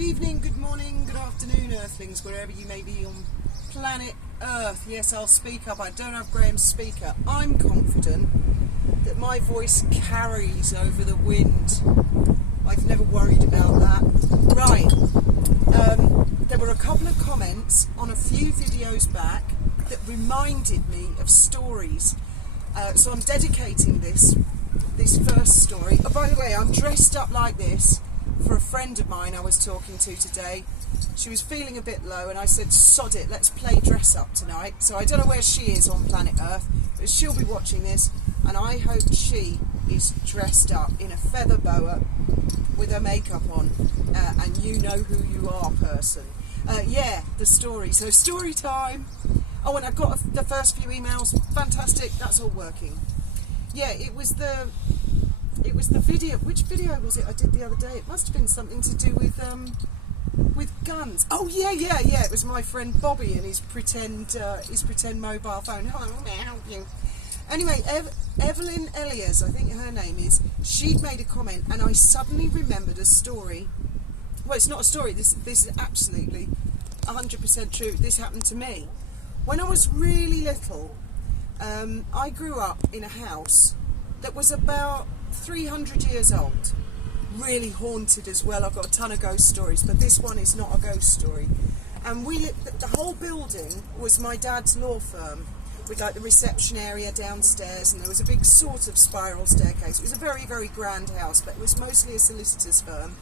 Good evening, good morning, good afternoon, Earthlings, wherever you may be on planet Earth. Yes, I'll speak up. I don't have Graham's speaker. I'm confident that my voice carries over the wind. I've never worried about that. Right. There were a couple of comments on a few videos back that reminded me of stories. So I'm dedicating this first story. Oh, by the way, I'm dressed up like this for a friend of mine I was talking to today. She was feeling a bit low and I said, sod it, let's play dress up tonight. So I don't know where she is on planet Earth, but she'll be watching this, and I hope she is dressed up in a feather boa with her makeup on, and you know who you are, person. Yeah, the story. So story time. Oh, and I got the first few emails. Fantastic, that's all working. Yeah, it was the video. Which video was it I did the other day? It must have been something to do with guns. Oh yeah. It was my friend Bobby and his pretend mobile phone. Hello, may I help you? Anyway, Evelyn Elias, I think her name is. She'd made a comment, and I suddenly remembered a story. Well, it's not a story. This is absolutely 100% true. This happened to me when I was really little. I grew up in a house that was about 300 years old, really haunted as well. I've got a ton of ghost stories, but this one is not a ghost story. And the whole building was my dad's law firm, with like the reception area downstairs, and there was a big sort of spiral staircase. It was a very, very grand house, but it was mostly a solicitor's firm.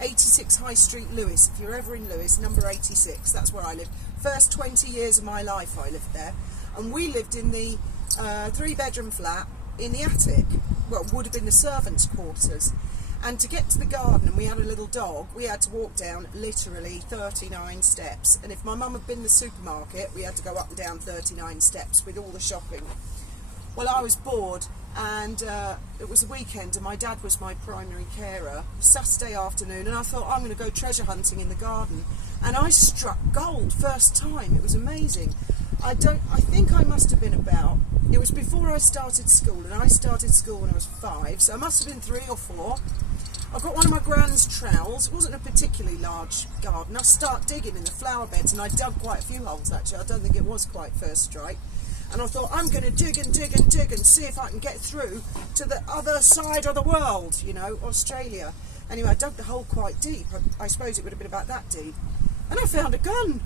86 High Street, Lewes. If you're ever in Lewes, number 86, that's where I lived. First 20 years of my life I lived there. And we lived in the 3-bedroom flat in the attic. Well, it would have been the servants' quarters. And to get to the garden, and we had a little dog, we had to walk down literally 39 steps. And if my mum had been in the supermarket, we had to go up and down 39 steps with all the shopping. Well, I was bored, and it was a weekend, and my dad was my primary carer. It was Saturday afternoon, and I thought, I'm going to go treasure hunting in the garden. And I struck gold first time. It was amazing. I think I must have been about, it was before I started school, and I started school when I was 5, so I must have been 3 or 4. I got one of my grand's trowels. It wasn't a particularly large garden. I started digging in the flower beds, and I dug quite a few holes actually. I don't think it was quite first strike. And I thought, I'm going to dig and dig and dig and see if I can get through to the other side of the world, you know, Australia. Anyway, I dug the hole quite deep. I suppose it would have been about that deep. And I found a gun.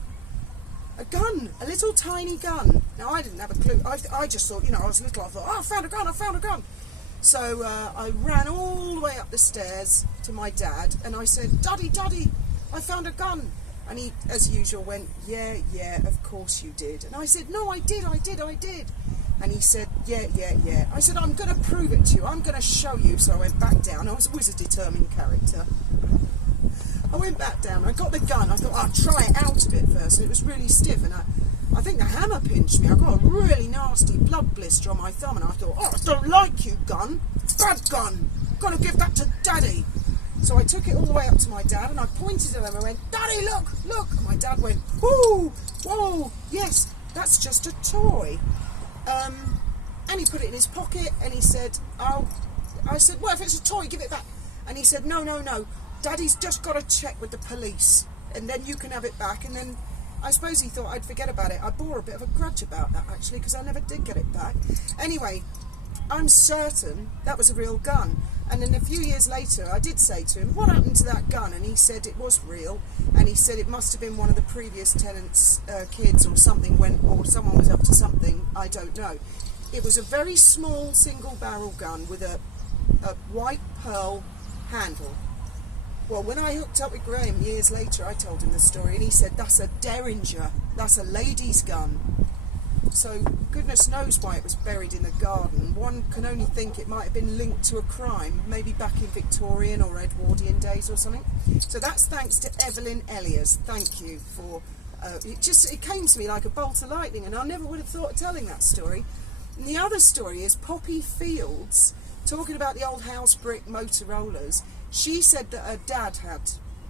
A little tiny gun. Now, I didn't have a clue. I just thought, you know, I was little. I thought, oh, I found a gun. So I ran all the way up the stairs to my dad, and I said, Daddy, I found a gun. And he, as usual, went, yeah, of course you did. And I said, no, I did. And he said, yeah. I said, I'm going to prove it to you. I'm going to show you. So I went back down. I was always a determined character. I went back down, I got the gun, I thought I'd try it out a bit first, and it was really stiff, and I think the hammer pinched me. I got a really nasty blood blister on my thumb, and I thought, oh, I don't like you, gun, bad gun, got to give that to Daddy. So I took it all the way up to my dad, and I pointed at him and went, Daddy, look, and my dad went, whoa, yes, that's just a toy. And he put it in his pocket, and he said, I said, well, if it's a toy, give it back. And he said, no, Daddy's just got to check with the police, and then you can have it back. And then I suppose he thought I'd forget about it. I bore a bit of a grudge about that, actually, because I never did get it back. Anyway, I'm certain that was a real gun. And then a few years later, I did say to him, what happened to that gun? And he said it was real, and he said it must have been one of the previous tenants' kids or something, or someone was up to something, I don't know. It was a very small single-barrel gun with a white pearl handle. Well, when I hooked up with Graham years later, I told him the story, and he said, that's a Derringer, that's a lady's gun. So, goodness knows why it was buried in the garden. One can only think it might have been linked to a crime, maybe back in Victorian or Edwardian days or something. So that's thanks to Evelyn Elias. Thank you for, it came to me like a bolt of lightning, and I never would have thought of telling that story. And the other story is Poppy Fields, talking about the old house brick Motorollas. She said that her dad had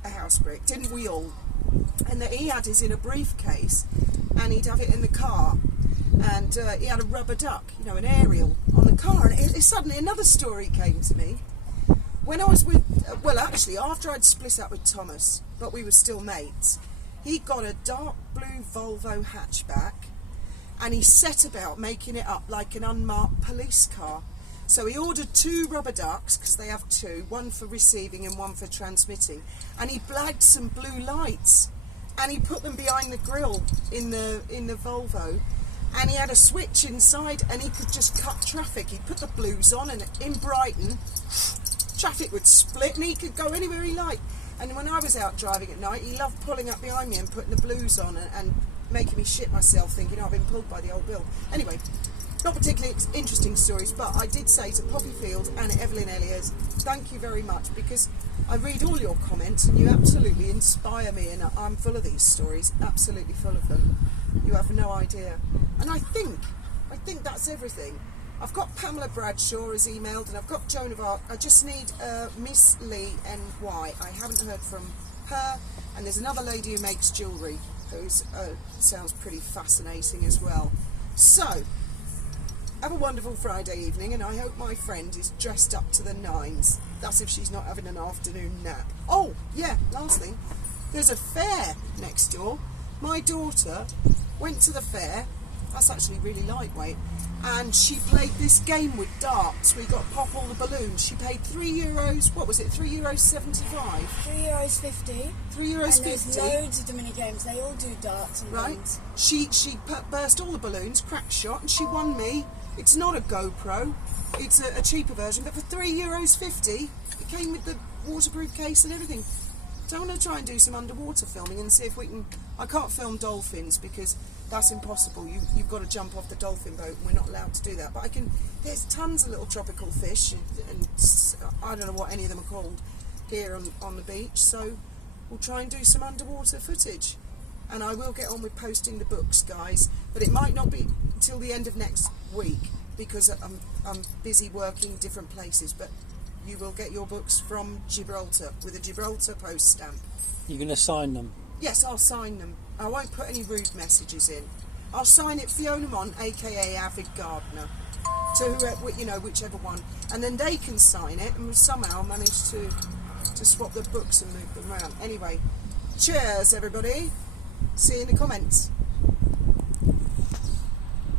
a house brick, didn't we all? And that he had his in a briefcase, and he'd have it in the car. And he had a rubber duck, you know, an aerial on the car. And suddenly another story came to me. when I was with, well, actually, after I'd split up with Thomas, but we were still mates, he got a dark blue Volvo hatchback, and he set about making it up like an unmarked police car. So he ordered 2 rubber ducks, because they have 2, one for receiving and one for transmitting, and he blagged some blue lights, and he put them behind the grille in the Volvo, and he had a switch inside, and he could just cut traffic. He'd put the blues on, and in Brighton, traffic would split, and he could go anywhere he liked. And when I was out driving at night, he loved pulling up behind me and putting the blues on and making me shit myself, thinking, oh, I've been pulled by the old Bill. Anyway, not particularly interesting stories, but I did say to Poppy Field and Evelyn Elliott, thank you very much, because I read all your comments and you absolutely inspire me, and I'm full of these stories, absolutely full of them. You have no idea. And I think that's everything. I've got Pamela Bradshaw has emailed, and I've got Joan of Arc. I just need Miss Lee NY. I haven't heard from her, and there's another lady who makes jewellery, who sounds pretty fascinating as well. So, have a wonderful Friday evening, and I hope my friend is dressed up to the nines. That's if she's not having an afternoon nap. Oh, yeah, last thing. There's a fair next door. My daughter went to the fair. That's actually really lightweight. And she played this game with darts. We got to pop all the balloons. She paid €3. What was it? €3.75. €3.50. €3.50. And there's loads of the mini games. They all do darts and right. things. She burst all the balloons, crack shot, and she won me. It's not a GoPro. It's a cheaper version, but for €3.50, it came with the waterproof case and everything. So I'm going to try and do some underwater filming and see if we can. I can't film dolphins because that's impossible. You've got to jump off the dolphin boat, and we're not allowed to do that. But I can. There's tons of little tropical fish, and I don't know what any of them are called here on the beach. So we'll try and do some underwater footage, and I will get on with posting the books, guys. But it might not be till the end of next week because I'm busy working different places. But you will get your books from Gibraltar with a Gibraltar post stamp. You're going to sign them? Yes, I'll sign them. I won't put any rude messages in. I'll sign it Fiona Mon, aka Avid Gardener, to whichever one, and then they can sign it, and we'll somehow manage to swap the books and move them around. Anyway, cheers everybody. See you in the comments.